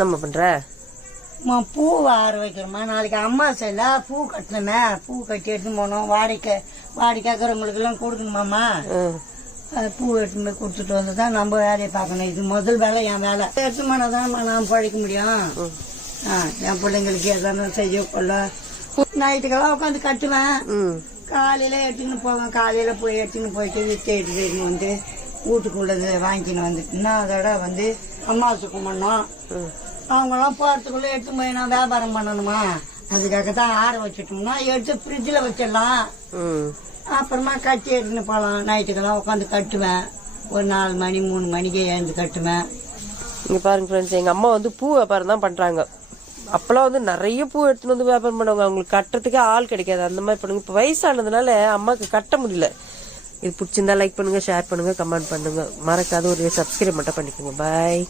நம்ம பண்ற பூ ஆற வைக்கிறோமா. நாளைக்கு அம்மாவாசையில பூ கட்டணுமே. பூ கட்டி எடுத்துன்னு போனோம். வாடிக்கைக்கிறவங்களுக்கு எல்லாம் கொடுக்கணுமாமா. பூ எடுத்துன்னு போய் கொடுத்துட்டு வந்துதான் நம்ம வேலையை பார்க்கணும். இது முதல் வேலை, என் வேலை. எடுத்து போனாதான் நான் பழைக்க முடியும். என் பிள்ளைங்களுக்கு எதாவது செய்ய கொள்ள நைட்டுக்கெல்லாம் உட்காந்து கட்டுவேன். காலையில எடுத்துன்னு போவேன். காலையில போய் எடுத்துன்னு போயிட்டு வித்து எடுத்துன்னு வந்து வீட்டுக்குள்ளது வாங்கின்னு வந்துட்டுன்னா அதோட வந்து அம்மாவாசை கும்பிடணும். அவங்கெல்லாம் போறதுக்குள்ள எடுத்து போய் நான் வியாபாரம் பண்ணணுமா. அதுக்காகத்தான் ஆற வச்சுட்டோம்னா எடுத்து ஃப்ரிட்ஜில் வச்சிடலாம். அப்புறமா கட்டி எடுத்துன்னு போகலாம். நைட்டுக்கெல்லாம் உட்காந்து கட்டுவேன். ஒரு 4 மணி 3 மணிக்கு எழுந்து கட்டுவேன். இங்க பாருங்க ஃப்ரெண்ட்ஸ், எங்க அம்மா வந்து பூ வியாபாரம் தான் பண்றாங்க. அப்பெல்லாம் வந்து நிறைய பூ எடுத்துன்னு வந்து வியாபாரம் பண்ணுவாங்க. அவங்களுக்கு கட்டுறதுக்கே ஆள் கிடைக்காது. அந்த மாதிரி பண்ணுங்க. இப்ப வயசானதுனால அம்மாக்கு கட்ட முடியல. இது பிடிச்சிருந்தா லைக் பண்ணுங்க, ஷேர் பண்ணுங்க, கமெண்ட் பண்ணுங்க. மறக்காத ஒரு சப்ஸ்கிரைப் மட்டும் பண்ணிக்கோங்க. பாய்.